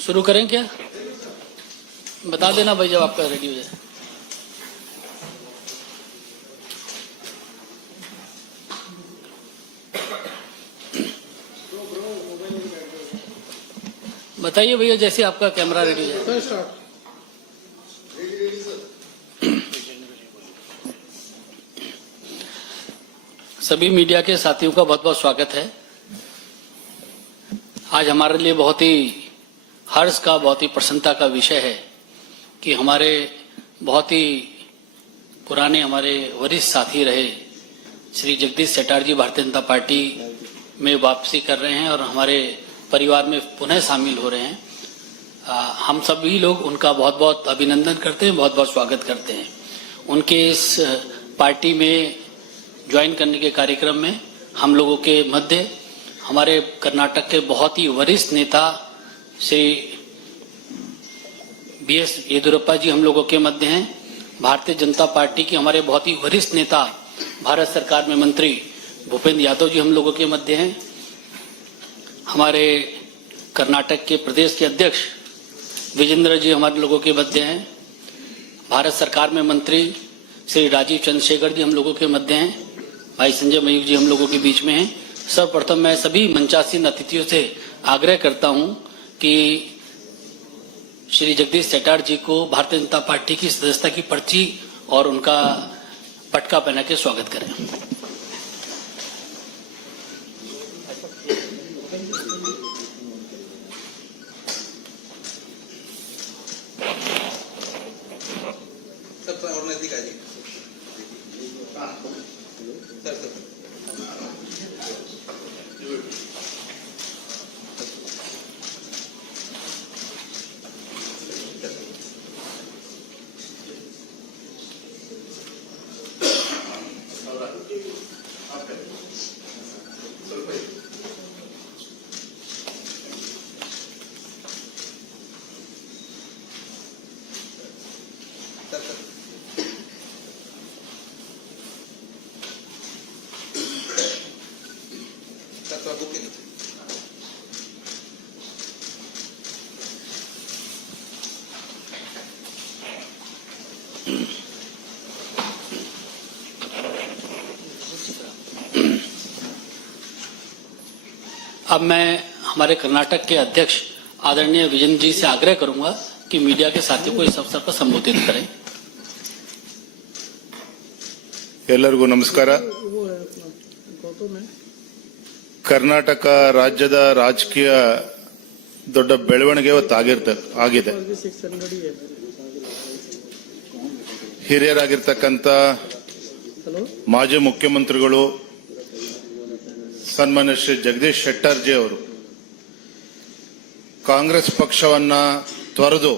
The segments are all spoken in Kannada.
शुरू करें क्या? बता देना भाई जब आपका रेडी हो जाए। बताइए भैया जैसे आपका कैमरा रेडी हो जाए। सभी मीडिया के साथियों का बहुत बहुत स्वागत है। आज हमारे लिए बहुत ही हर्ष का, बहुत ही प्रसन्नता का विषय है कि हमारे बहुत ही पुराने, हमारे वरिष्ठ साथी रहे श्री जगदीश शेट्टार जी भारतीय जनता पार्टी में वापसी कर रहे हैं और हमारे परिवार में पुनः शामिल हो रहे हैं। हम सभी लोग उनका बहुत बहुत अभिनंदन करते हैं, बहुत बहुत स्वागत करते हैं। उनके इस पार्टी में ज्वाइन करने के कार्यक्रम में हम लोगों के मध्य हमारे कर्नाटक के बहुत ही वरिष्ठ नेता श्री BS येदियुरप्पा जी हम लोगों के मध्य हैं। भारतीय जनता पार्टी के हमारे बहुत ही वरिष्ठ नेता, भारत सरकार में मंत्री भूपेंद्र यादव जी हम लोगों के मध्य हैं। हमारे कर्नाटक के प्रदेश के अध्यक्ष विजेंद्र जी हमारे लोगों के मध्य हैं। भारत सरकार में मंत्री श्री राजीव चंद्रशेखर जी हम लोगों के मध्य हैं। भाई संजय मयूख जी हम लोगों के बीच में हैं। सर्वप्रथम मैं सभी मंचासीन अतिथियों से आग्रह करता हूं कि श्री जगदीश शेट्टार जी को भारतीय जनता पार्टी की सदस्यता की पर्ची और उनका पटका पहना के स्वागत करें। अब मैं हमारे कर्नाटक के अध्यक्ष आदरणीय विजेंद्र जी से आग्रह करूंगा कि मीडिया के साथियों को इस अवसर पर संबोधित करें। ಎಲ್ಲರಿಗೂ ನಮಸ್ಕಾರ। ಕರ್ನಾಟಕ ರಾಜ್ಯದ ರಾಜಕೀಯ ದೊಡ್ಡ ಬೆಳವಣಿಗೆ ಆಗಿದೆ। ಹಿರಿಯರಾಗಿರ್ತಕ್ಕಂಥ ಮಾಜಿ ಮುಖ್ಯಮಂತ್ರಿಗಳು ಸನ್ಮಾನ್ಯ ಶ್ರೀ ಜಗದೀಶ್ ಶೆಟ್ಟರ್ ಜಿ ಅವರು ಕಾಂಗ್ರೆಸ್ ಪಕ್ಷವನ್ನ ತೊರೆದು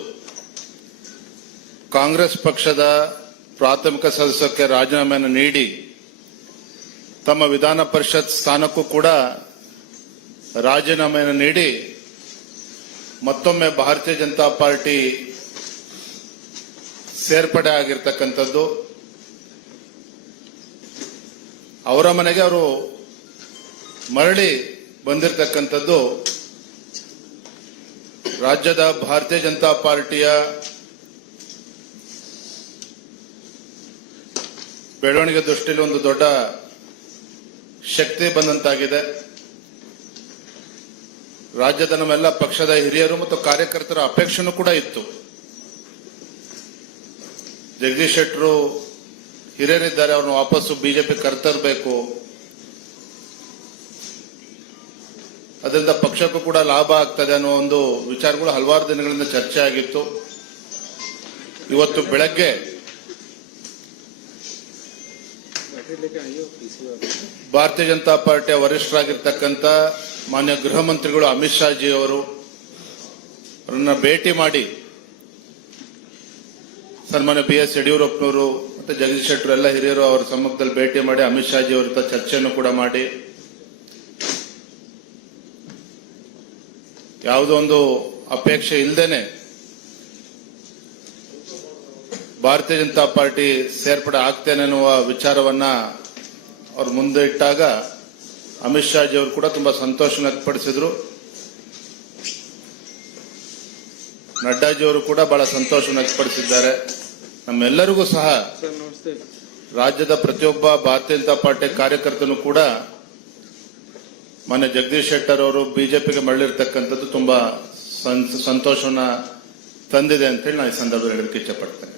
ಕಾಂಗ್ರೆಸ್ ಪಕ್ಷದ ಪ್ರಾಥಮಿಕ ಸದಸ್ಯಕ್ಕೆ ರಾಜೀನಾಮೆಯನ್ನು ನೀಡಿ ತಮ್ಮ ವಿಧಾನ ಪರಿಷತ್ ಸ್ಥಾನಕ್ಕೂ ಕೂಡ ರಾಜೀನಾಮೆಯನ್ನು ನೀಡಿ ಮತ್ತೊಮ್ಮೆ ಭಾರತೀಯ ಜನತಾ ಪಾರ್ಟಿ ಸೇರ್ಪಡೆ ಆಗಿರ್ತಕ್ಕಂಥದ್ದು। ಅವರ ಮನೆಗೆ ಅವರು ಮರಳಿ ಬಂದಿರತಕ್ಕಂಥದ್ದು ರಾಜ್ಯದ ಭಾರತೀಯ ಜನತಾ ಪಾರ್ಟಿಯ ಬೆಳವಣಿಗೆ ದೃಷ್ಟಿಯಲ್ಲಿ ಒಂದು ದೊಡ್ಡ ಶಕ್ತಿ ಬಂದಂತಾಗಿದೆ। ರಾಜ್ಯದ ನಮ್ಮೆಲ್ಲ ಪಕ್ಷದ ಹಿರಿಯರು ಮತ್ತು ಕಾರ್ಯಕರ್ತರ ಅಪೇಕ್ಷೆನೂ ಕೂಡ ಇತ್ತು। ಜಗದೀಶ್ ಶೆಟ್ಟರು ಹಿರಿಯರಿದ್ದಾರೆ, ಅವ್ರನ್ನ ವಾಪಸ್ಸು ಬಿಜೆಪಿ ಕರ್ತರಬೇಕು, ಅದರಿಂದ ಪಕ್ಷಕ್ಕೂ ಕೂಡ ಲಾಭ ಆಗ್ತದೆ ಅನ್ನೋ ಒಂದು ವಿಚಾರಗಳು ಹಲವಾರು ದಿನಗಳಿಂದ ಚರ್ಚೆ ಆಗಿತ್ತು। ಇವತ್ತು ಬೆಳಗ್ಗೆ ಭಾರತೀಯ ಜನತಾ ಪಾರ್ಟಿಯ ವರಿಷ್ಠರಾಗಿರ್ತಕ್ಕಂಥ ಮಾನ್ಯ ಗೃಹ ಮಂತ್ರಿಗಳು ಅಮಿತ್ ಶಾ ಜಿ ಅವರು ಅವರನ್ನ ಭೇಟಿ ಮಾಡಿ ಸನ್ಮಾನ್ಯ BS ಯಡಿಯೂರಪ್ಪನವರು ಮತ್ತೆ ಜಗದೀಶ್ ಶೆಟ್ಟರ್ ಎಲ್ಲ ಹಿರಿಯರು ಅವರ ಸಮ್ಮುಖದಲ್ಲಿ ಭೇಟಿ ಮಾಡಿ ಅಮಿತ್ ಶಾ ಜಿ ಅವರ ಚರ್ಚೆಯನ್ನು ಕೂಡ ಮಾಡಿ ಯಾವುದೋ ಒಂದು ಅಪೇಕ್ಷೆ ಇಲ್ಲದೇನೆ ಭಾರತೀಯ ಜನತಾ ಪಾರ್ಟಿ ಸೇರ್ಪಡೆ ಆಗ್ತೇನೆ ಅನ್ನುವ ವಿಚಾರವನ್ನ ಅವ್ರ ಮುಂದೆ ಇಟ್ಟಾಗ ಅಮಿತ್ ಶಾ ಜಿ ಅವರು ಕೂಡ ತುಂಬಾ ಸಂತೋಷ ವ್ಯಕ್ತಪಡಿಸಿದ್ರು. ನಡ್ಡಾಜಿ ಅವರು ಕೂಡ ಬಹಳ ಸಂತೋಷ ವ್ಯಕ್ತಪಡಿಸಿದ್ದಾರೆ. ನಮ್ಮೆಲ್ಲರಿಗೂ ಸಹ ರಾಜ್ಯದ ಪ್ರತಿಯೊಬ್ಬ ಭಾರತೀಯ ಜನತಾ ಪಾರ್ಟಿ ಕಾರ್ಯಕರ್ತನು ಕೂಡ ಮೊನ್ನೆ ಜಗದೀಶ್ ಶೆಟ್ಟರ್ ಅವರು ಬಿಜೆಪಿಗೆ ಮರಳಿರ್ತಕ್ಕಂಥದ್ದು ತುಂಬಾ ಸಂತೋಷವನ್ನ ತಂದಿದೆ ಅಂತೇಳಿ ನಾನು ಈ ಸಂದರ್ಭದಲ್ಲಿ ಹೇಳಲಿಕ್ಕೆ ಇಚ್ಛಪಡ್ತೇನೆ.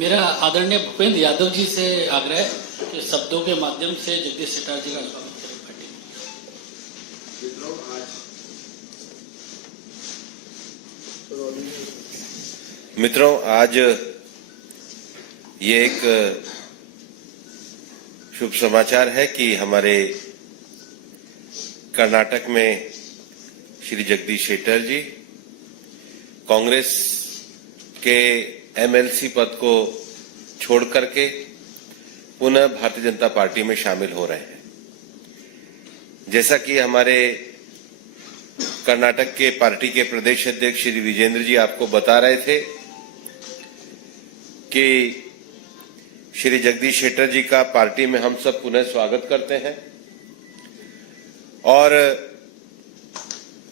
मेरा आदरणीय भूपेंद्र यादव जी से आग्रह कि शब्दों के माध्यम से जगदीश शेट्टार जी का स्वागत करें पार्टी। मित्रों, आज ये एक शुभ समाचार है कि हमारे कर्नाटक में श्री जगदीश शेट्टर जी कांग्रेस के एमएलसी पद को छोड़ करके पुनः भारतीय जनता पार्टी में शामिल हो रहे हैं। जैसा कि हमारे कर्नाटक के पार्टी के प्रदेश अध्यक्ष श्री विजेंद्र जी आपको बता रहे थे कि श्री जगदीश शेट्टर जी का पार्टी में हम सब पुनः स्वागत करते हैं और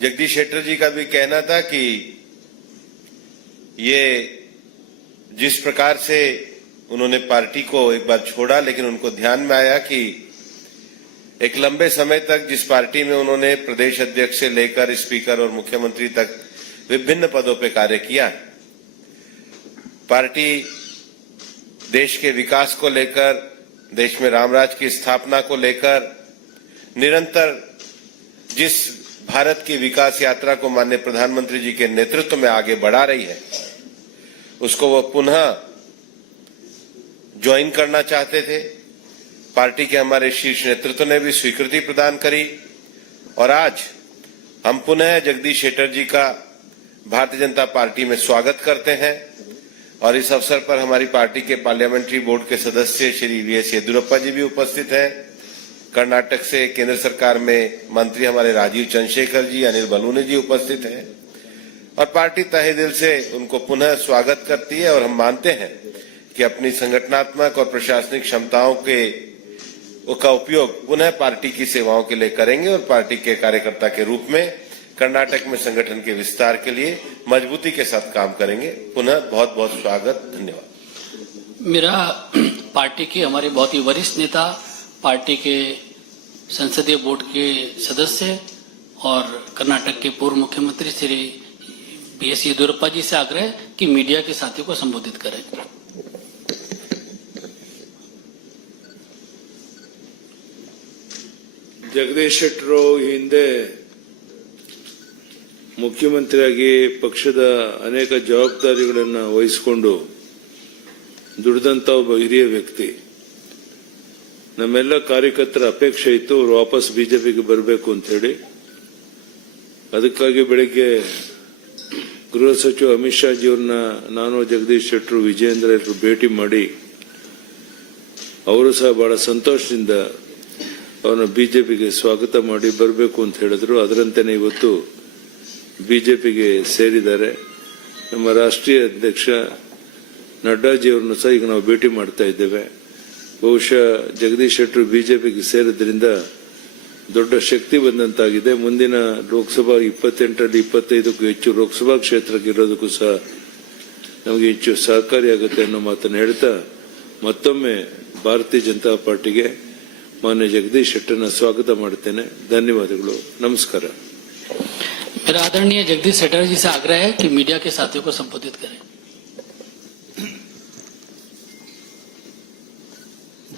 जगदीश शेट्टर जी का भी कहना था कि ये जिस प्रकार से उन्होंने पार्टी को एक बार छोड़ा, लेकिन उनको ध्यान में आया कि एक लंबे समय तक जिस पार्टी में उन्होंने प्रदेश अध्यक्ष से लेकर स्पीकर और मुख्यमंत्री तक विभिन्न पदों पर कार्य किया, पार्टी देश के विकास को लेकर, देश में रामराज की स्थापना को लेकर निरंतर जिस भारत की विकास यात्रा को माननीय प्रधानमंत्री जी के नेतृत्व में आगे बढ़ा रही है, उसको वो पुनः ज्वाइन करना चाहते थे। पार्टी के हमारे शीर्ष नेतृत्व ने भी स्वीकृति प्रदान करी और आज हम पुनः जगदीश शेट्टर जी का भारतीय जनता पार्टी में स्वागत करते हैं। और इस अवसर पर हमारी पार्टी के पार्लियामेंट्री बोर्ड के सदस्य श्री वीएस येदियुरप्पा जी भी उपस्थित हैं। कर्नाटक से केंद्र सरकार में मंत्री हमारे राजीव चंद्रशेखर जी, अनिल बलूनी जी उपस्थित हैं और पार्टी तहे दिल से उनको पुनः स्वागत करती है और हम मानते हैं कि अपनी संगठनात्मक और प्रशासनिक क्षमताओं का उपयोग पुनः पार्टी की सेवाओं के लिए करेंगे और पार्टी के कार्यकर्ता के रूप में कर्नाटक में संगठन के विस्तार के लिए मजबूती के साथ काम करेंगे। पुनः बहुत बहुत स्वागत, धन्यवाद। मेरा पार्टी के हमारे बहुत ही वरिष्ठ नेता, पार्टी के संसदीय बोर्ड के सदस्य और कर्नाटक के पूर्व मुख्यमंत्री श्री बीएस येदियुरप्पा जी से आग्रह कि मीडिया के साथियों को संबोधित करें। ಜಗದೀಶ್ ಶೆಟ್ಟರು ಹಿಂದೆ ಮುಖ್ಯಮಂತ್ರಿಯಾಗಿ ಪಕ್ಷದ ಅನೇಕ ಜವಾಬ್ದಾರಿಗಳನ್ನು ವಹಿಸಿಕೊಂಡು ದುಡಿದಂತ ಒಬ್ಬ ಹಿರಿಯ ವ್ಯಕ್ತಿ. ನಮ್ಮೆಲ್ಲ ಕಾರ್ಯಕರ್ತರ ಅಪೇಕ್ಷೆ ಇತ್ತು ಅವರು ವಾಪಸ್ ಬಿಜೆಪಿಗೆ ಬರಬೇಕು ಅಂತ ಹೇಳಿ. ಅದಕ್ಕಾಗಿ ಬೆಳಿಗ್ಗೆ ಗೃಹ ಸಚಿವ ಅಮಿತ್ ಶಾ ಜಿಯವ್ರನ್ನ ನಾನು, ಜಗದೀಶ್ ಶೆಟ್ಟರು, ವಿಜೇಂದ್ರ ಎಲ್ಲರೂ ಭೇಟಿ ಮಾಡಿ ಅವರು ಸಹ ಬಹಳ ಸಂತೋಷದಿಂದ ಅವರನ್ನ ಬಿಜೆಪಿಗೆ ಸ್ವಾಗತ ಮಾಡಿ ಬರಬೇಕು ಅಂತ ಹೇಳಿದ್ರು. ಅದರಂತೆಯೇ ಇವತ್ತು ಬಿಜೆಪಿಗೆ ಸೇರಿದ್ದಾರೆ. ನಮ್ಮ ರಾಷ್ಟ್ರೀಯ ಅಧ್ಯಕ್ಷ ನಡ್ಡಾಜಿಯವರನ್ನು ಸಹ ಈಗ ನಾವು ಭೇಟಿ ಮಾಡ್ತಾ ಇದ್ದೇವೆ. ಬಹುಶಃ ಜಗದೀಶ್ ಶೆಟ್ಟರು ಬಿಜೆಪಿಗೆ ಸೇರಿದ್ರಿಂದ ದೊಡ್ಡ ಶಕ್ತಿ ಬಂದಂತಾಗಿದೆ. ಮುಂದಿನ ಲೋಕಸಭಾ 28ರಲ್ಲಿ 25ಕ್ಕೂ ಹೆಚ್ಚು ಲೋಕಸಭಾ ಕ್ಷೇತ್ರಕ್ಕೆ ಇರೋದಕ್ಕೂ ಸಹ ನಮಗೆ ಹೆಚ್ಚು ಸಹಕಾರಿಯಾಗುತ್ತೆ ಅನ್ನೋ ಮಾತನ್ನು ಹೇಳ್ತಾ ಮತ್ತೊಮ್ಮೆ ಭಾರತೀಯ ಜನತಾ ಪಾರ್ಟಿಗೆ ಮಾನ್ಯ ಜಗದೀಶ್ ಶೆಟ್ಟರ್ನ ಸ್ವಾಗತ ಮಾಡುತ್ತೇನೆ. ಧನ್ಯವಾದಗಳು, ನಮಸ್ಕಾರ. मेरा आदरणीय जगदीश शेट्टर जी से आग्रह है कि मीडिया के साथियों को संबोधित करें।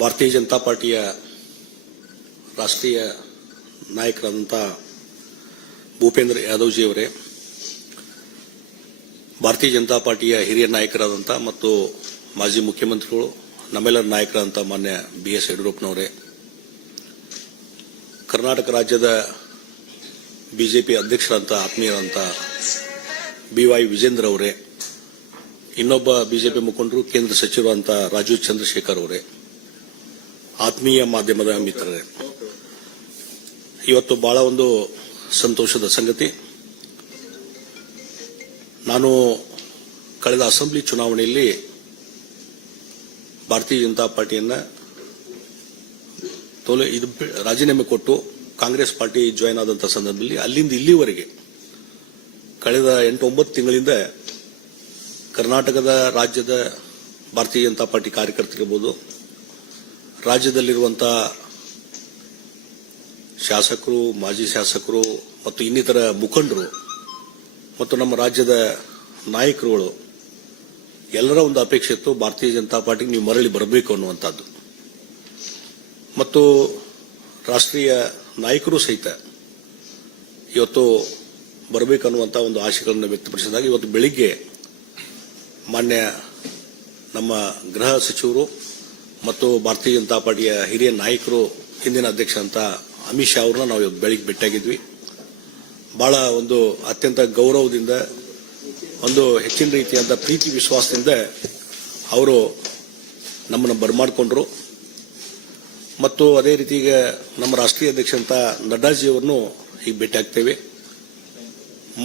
ಭಾರತೀಯ ಜನತಾ ಪಾರ್ಟಿಯ ರಾಷ್ಟ್ರೀಯ ನಾಯಕರಾದಂಥ ಭೂಪೇಂದ್ರ ಯಾದವ್ ಜಿ ಅವರೇ, ಭಾರತೀಯ ಜನತಾ ಪಾರ್ಟಿಯ ಹಿರಿಯ ನಾಯಕರಾದಂಥ ಮತ್ತು ಮಾಜಿ ಮುಖ್ಯಮಂತ್ರಿಗಳು, ನಮ್ಮೆಲ್ಲರ ನಾಯಕರಾದಂಥ ಮಾನ್ಯ BS ಯಡಿಯೂರಪ್ಪನವರೇ, ಕರ್ನಾಟಕ ರಾಜ್ಯದ ಬಿಜೆಪಿ ಅಧ್ಯಕ್ಷರಾದಂಥ ಆತ್ಮೀಯರಾದಂಥ BY ವಿಜೇಂದ್ರ ಅವರೇ, ಇನ್ನೊಬ್ಬ ಬಿಜೆಪಿ ಮುಖಂಡರು ಕೇಂದ್ರ ಸಚಿವರಾದಂಥ ರಾಜೀವ್ ಚಂದ್ರಶೇಖರ್ ಅವರೇ, ಆತ್ಮೀಯ ಮಾಧ್ಯಮದ ಮಿತ್ರರೇ, ಇವತ್ತು ಬಹಳ ಒಂದು ಸಂತೋಷದ ಸಂಗತಿ. ನಾನು ಕಳೆದ ಅಸೆಂಬ್ಲಿ ಚುನಾವಣೆಯಲ್ಲಿ ಭಾರತೀಯ ಜನತಾ ಪಾರ್ಟಿಯನ್ನ ರಾಜೀನಾಮೆ ಕೊಟ್ಟು ಕಾಂಗ್ರೆಸ್ ಪಾರ್ಟಿ ಜಾಯಿನ್ ಆದಂತಹ ಸಂದರ್ಭದಲ್ಲಿ ಅಲ್ಲಿಂದ ಇಲ್ಲಿವರೆಗೆ ಕಳೆದ 8-9 ತಿಂಗಳಿಂದ ಕರ್ನಾಟಕದ ರಾಜ್ಯದ ಭಾರತೀಯ ಜನತಾ ಪಾರ್ಟಿ ಕಾರ್ಯಕರ್ತರಿರ್ಬೋದು, ರಾಜ್ಯದಲ್ಲಿರುವಂತಹ ಶಾಸಕರು, ಮಾಜಿ ಶಾಸಕರು ಮತ್ತು ಇನ್ನಿತರ ಮುಖಂಡರು ಮತ್ತು ನಮ್ಮ ರಾಜ್ಯದ ನಾಯಕರುಗಳು ಎಲ್ಲರ ಒಂದು ಅಪೇಕ್ಷೆ ಇತ್ತು, ಭಾರತೀಯ ಜನತಾ ಪಾರ್ಟಿಗೆ ನೀವು ಮರಳಿ ಬರಬೇಕು ಅನ್ನುವಂಥದ್ದು. ಮತ್ತು ರಾಷ್ಟ್ರೀಯ ನಾಯಕರು ಸಹಿತ ಇವತ್ತು ಬರಬೇಕನ್ನುವಂಥ ಒಂದು ಆಶೆಗಳನ್ನು ವ್ಯಕ್ತಪಡಿಸಿದಾಗ ಇವತ್ತು ಬೆಳಿಗ್ಗೆ ಮಾನ್ಯ ನಮ್ಮ ಗೃಹ ಸಚಿವರು ಮತ್ತು ಭಾರತೀಯ ಜನತಾ ಪಾರ್ಟಿಯ ಹಿರಿಯ ನಾಯಕರು, ಹಿಂದಿನ ಅಧ್ಯಕ್ಷ ಅಂತ ಅಮಿತ್ ಶಾ ಅವರನ್ನ ನಾವು ಇವತ್ತು ಬೆಳಿಗ್ಗೆ ಭೇಟಿಯಾಗಿದ್ವಿ. ಬಹಳ ಒಂದು ಅತ್ಯಂತ ಗೌರವದಿಂದ, ಒಂದು ಹೆಚ್ಚಿನ ರೀತಿಯಾದ ಪ್ರೀತಿ ವಿಶ್ವಾಸದಿಂದ ಅವರು ನಮ್ಮನ್ನು ಬರಮಾಡಿಕೊಂಡ್ರು. ಮತ್ತು ಅದೇ ರೀತಿ ಈಗ ನಮ್ಮ ರಾಷ್ಟ್ರೀಯ ಅಧ್ಯಕ್ಷ ಅಂತ ನಡ್ಡಾಜಿಯವರನ್ನು ಈಗ ಭೇಟಿಯಾಗ್ತೇವೆ.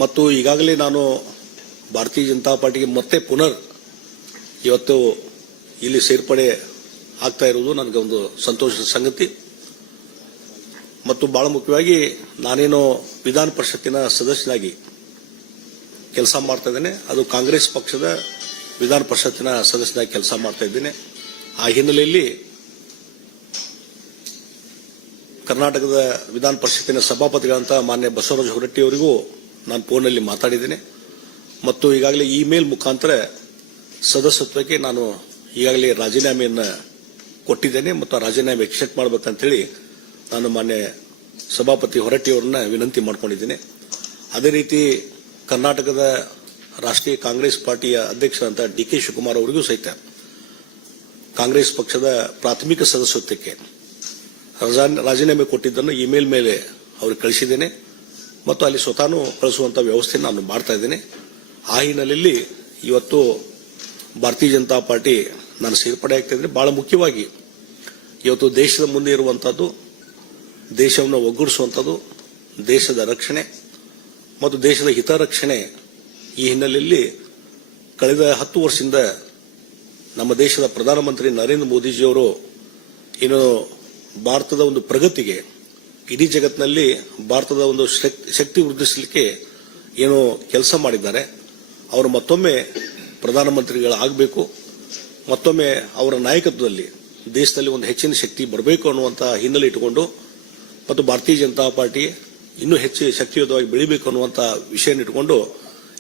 ಮತ್ತು ಈಗಾಗಲೇ ನಾನು ಭಾರತೀಯ ಜನತಾ ಪಾರ್ಟಿಗೆ ಮತ್ತೆ ಪುನರ್ ಇವತ್ತು ಇಲ್ಲಿ ಸೇರ್ಪಡೆ ಆಗ್ತಾ ಇರುವುದು ನನಗೆ ಒಂದು ಸಂತೋಷದ ಸಂಗತಿ. ಮತ್ತು ಬಹಳ ಮುಖ್ಯವಾಗಿ ನಾನೇನೋ ವಿಧಾನ ಪರಿಷತ್ತಿನ ಸದಸ್ಯನಾಗಿ ಕೆಲಸ ಮಾಡ್ತಾ ಇದ್ದೇನೆ. ಅದು ಕಾಂಗ್ರೆಸ್ ಪಕ್ಷದ ವಿಧಾನ ಪರಿಷತ್ತಿನ ಸದಸ್ಯನಾಗಿ ಕೆಲಸ ಮಾಡ್ತಾ ಇದ್ದೇನೆ. ಆ ಹಿನ್ನೆಲೆಯಲ್ಲಿ ಕರ್ನಾಟಕದ ವಿಧಾನ ಪರಿಷತ್ತಿನ ಸಭಾಪತಿಗಳಂತ ಮಾನ್ಯ ಬಸವರಾಜ ಹೊರಟ್ಟಿ ಅವರಿಗೂ ನಾನು ಫೋನ್ನಲ್ಲಿ ಮಾತಾಡಿದ್ದೇನೆ. ಮತ್ತು ಈಗಾಗಲೇ ಇಮೇಲ್ ಮುಖಾಂತರ ಸದಸ್ಯತ್ವಕ್ಕೆ ನಾನು ಈಗಾಗಲೇ ರಾಜೀನಾಮೆಯನ್ನು ಕೊಟ್ಟಿದ್ದೇನೆ ಮತ್ತು ಆ ರಾಜೀನಾಮೆ ಎಕ್ಸೆಪ್ಟ್ ಮಾಡಬೇಕಂತೇಳಿ ನಾನು ಮಾನ್ಯ ಸಭಾಪತಿ ಹೊರಟ್ಟಿ ಅವರನ್ನ ವಿನಂತಿ ಮಾಡಿಕೊಂಡಿದ್ದೇನೆ. ಅದೇ ರೀತಿ ಕರ್ನಾಟಕದ ರಾಷ್ಟ್ರೀಯ ಕಾಂಗ್ರೆಸ್ ಪಾರ್ಟಿಯ ಅಧ್ಯಕ್ಷರಂತ ಡಿ ಕೆ ಶಿವಕುಮಾರ್ ಅವರಿಗೂ ಸಹಿತ ಕಾಂಗ್ರೆಸ್ ಪಕ್ಷದ ಪ್ರಾಥಮಿಕ ಸದಸ್ಯತ್ವಕ್ಕೆ ರಾಜೀನಾಮೆ ಕೊಟ್ಟಿದ್ದನ್ನು ಇಮೇಲ್ ಮೇಲೆ ಅವ್ರಿಗೆ ಕಳಿಸಿದ್ದೇನೆ ಮತ್ತು ಅಲ್ಲಿ ಸ್ವತಃ ಕಳಿಸುವಂತ ವ್ಯವಸ್ಥೆ ನಾನು ಮಾಡ್ತಾ ಇದ್ದೇನೆ. ಆ ಹಿನ್ನೆಲೆಯಲ್ಲಿ ಇವತ್ತು ಭಾರತೀಯ ಜನತಾ ಪಾರ್ಟಿ ನಾನು ಸೇರ್ಪಡೆ ಆಗ್ತಾ ಇದ್ದೇನೆ. ಬಹಳ ಮುಖ್ಯವಾಗಿ ಇವತ್ತು ದೇಶದ ಮುಂದೆ ಇರುವಂತಹದ್ದು, ದೇಶವನ್ನು ಒಗ್ಗೂಡಿಸುವಂಥದ್ದು, ದೇಶದ ರಕ್ಷಣೆ ಮತ್ತು ದೇಶದ ಹಿತರಕ್ಷಣೆ. ಈ ಹಿನ್ನೆಲೆಯಲ್ಲಿ ಕಳೆದ 10 ವರ್ಷದಿಂದ ನಮ್ಮ ದೇಶದ ಪ್ರಧಾನಮಂತ್ರಿ ನರೇಂದ್ರ ಮೋದಿಜಿಯವರು ಏನು ಭಾರತದ ಒಂದು ಪ್ರಗತಿಗೆ, ಇಡೀ ಜಗತ್ತಿನಲ್ಲಿ ಭಾರತದ ಒಂದು ಶಕ್ತಿ ವೃದ್ಧಿಸಲಿಕ್ಕೆ ಏನು ಕೆಲಸ ಮಾಡಿದ್ದಾರೆ, ಅವರು ಮತ್ತೊಮ್ಮೆ ಪ್ರಧಾನಮಂತ್ರಿಗಳಾಗಬೇಕು, ಮತ್ತೊಮ್ಮೆ ಅವರ ನಾಯಕತ್ವದಲ್ಲಿ ದೇಶದಲ್ಲಿ ಒಂದು ಹೆಚ್ಚಿನ ಶಕ್ತಿ ಬರಬೇಕು ಅನ್ನುವಂಥ ಹಿನ್ನೆಲೆ ಇಟ್ಟುಕೊಂಡು ಮತ್ತು ಭಾರತೀಯ ಜನತಾ ಪಾರ್ಟಿ ಇನ್ನೂ ಹೆಚ್ಚು ಶಕ್ತಿಯುತವಾಗಿ ಬೆಳಿಬೇಕು ಅನ್ನುವಂಥ ವಿಷಯ ಇಟ್ಟುಕೊಂಡು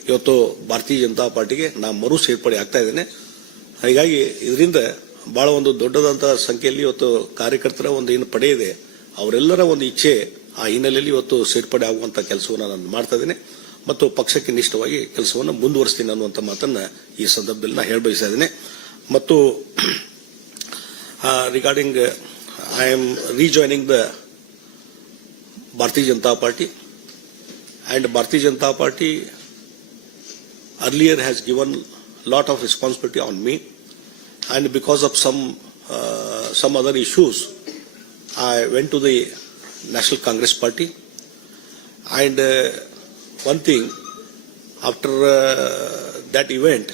ಇವತ್ತು ಭಾರತೀಯ ಜನತಾ ಪಾರ್ಟಿಗೆ ನಾನು ಮರು ಸೇರ್ಪಡೆ ಆಗ್ತಾ ಇದ್ದೇನೆ. ಹೀಗಾಗಿ ಇದರಿಂದ ಬಹಳ ಒಂದು ದೊಡ್ಡದಂತಹ ಸಂಖ್ಯೆಯಲ್ಲಿ ಇವತ್ತು ಕಾರ್ಯಕರ್ತರ ಒಂದು ಏನು ಪಡೆ ಇದೆ, ಅವರೆಲ್ಲರ ಒಂದು ಇಚ್ಛೆ, ಆ ಹಿನ್ನೆಲೆಯಲ್ಲಿ ಇವತ್ತು ಸೇರ್ಪಡೆ ಆಗುವಂತಹ ಕೆಲಸವನ್ನು ನಾನು ಮಾಡ್ತಾ ಇದ್ದೇನೆ ಮತ್ತು ಪಕ್ಷಕ್ಕೆ ನಿಷ್ಠವಾಗಿ ಕೆಲಸವನ್ನು ಮುಂದುವರಿಸ್ತೀನಿ ಅನ್ನುವಂಥ ಮಾತನ್ನ ಈ ಸಂದರ್ಭದಲ್ಲಿ ನಾನು ಹೇಳಬಯಸ್ತಾ ಇದ್ದೇನೆ. ಮತ್ತು regarding I am rejoining the Bharatiya Janata party, and Bharatiya Janata Party earlier has given lot of responsibility on me, and because of some other issues I went to the National Congress Party. And one thing, after that event,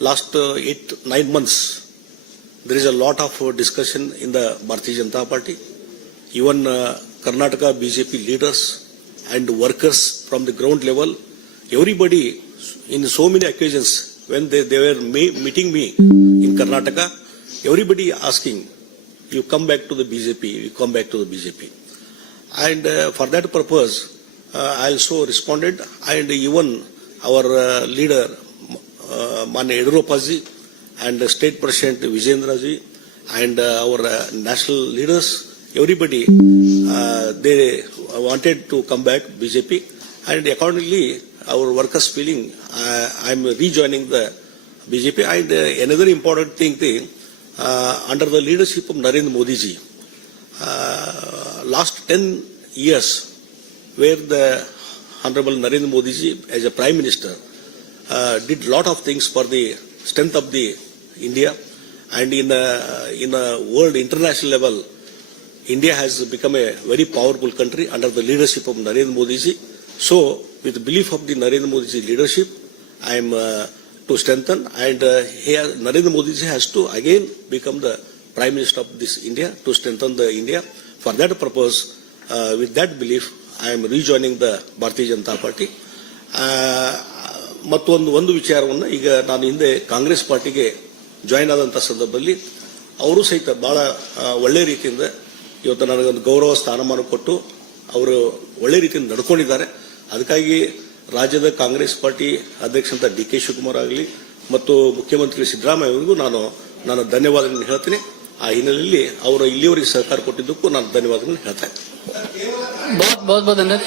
last 8-9 months there is a lot of discussion in the Bharatiya Janata Party. Even Karnataka BJP leaders and workers from the ground level, everybody in so many occasions when they were meeting me in Karnataka, everybody asking, you come back to the BJP, you come back to the BJP. And for that purpose, I also responded, and even our leader, Manya Yediyurappa-ji, and State President Vijayendra-ji, and our national leaders, everybody, they wanted to come back BJP, and accordingly our workers feeling I am rejoining the BJP. And another important thing, under the leadership of Narendra Modi ji, last 10 years where the Honorable Narendra Modi ji as a Prime Minister did lot of things for the strength of the India, and in a world international level, India has become a very powerful country under the leadership of Narendra Modi ji. So, with the belief of the Narendra Modi ji leadership, I am to strengthen, and Narendra Modi ji has to again become the Prime Minister of this India to strengthen the India. For that purpose, with that belief, I am rejoining the Bharatiya Janata Party. ಒಂದು ವಿಚಾರವನ್ನು ಈಗ ನಾನು ಹಿಂದೆ ಕಾಂಗ್ರೆಸ್ ಪಾರ್ಟಿಗೆ ಜಾಯಿನ್ ಆದಂಥ ಸಂದರ್ಭದಲ್ಲಿ ಅವರು ಸಹಿತ ಬಹಳ ಒಳ್ಳೆ ರೀತಿಯಿಂದ ಇವತ್ತು ನನಗೊಂದು ಗೌರವ ಸ್ಥಾನಮಾನ ಕೊಟ್ಟು ಅವರು ಒಳ್ಳೆ ರೀತಿಯಿಂದ ನಡ್ಕೊಂಡಿದ್ದಾರೆ. ಅದಕ್ಕಾಗಿ ರಾಜ್ಯದ ಕಾಂಗ್ರೆಸ್ ಪಾರ್ಟಿ ಅಧ್ಯಕ್ಷಂತ ಡಿ.ಕೆ. ಶಿವಕುಮಾರ್ ಆಗಲಿ ಮತ್ತು ಮುಖ್ಯಮಂತ್ರಿ ಸಿದ್ದರಾಮಯ್ಯ ಅವರಿಗೂ ನಾನು ಧನ್ಯವಾದಗಳನ್ನು ಹೇಳ್ತೀನಿ. ಆ ಹಿನ್ನೆಲೆಯಲ್ಲಿ ಅವರು ಇಲ್ಲಿಯವರೆಗೆ ಸಹಕಾರ ಕೊಟ್ಟಿದ್ದಕ್ಕೂ ನಾನು ಧನ್ಯವಾದಗಳನ್ನು ಹೇಳ್ತಾ ಇದ್ದೀನಿ. बहुत बहुत धन्यवाद.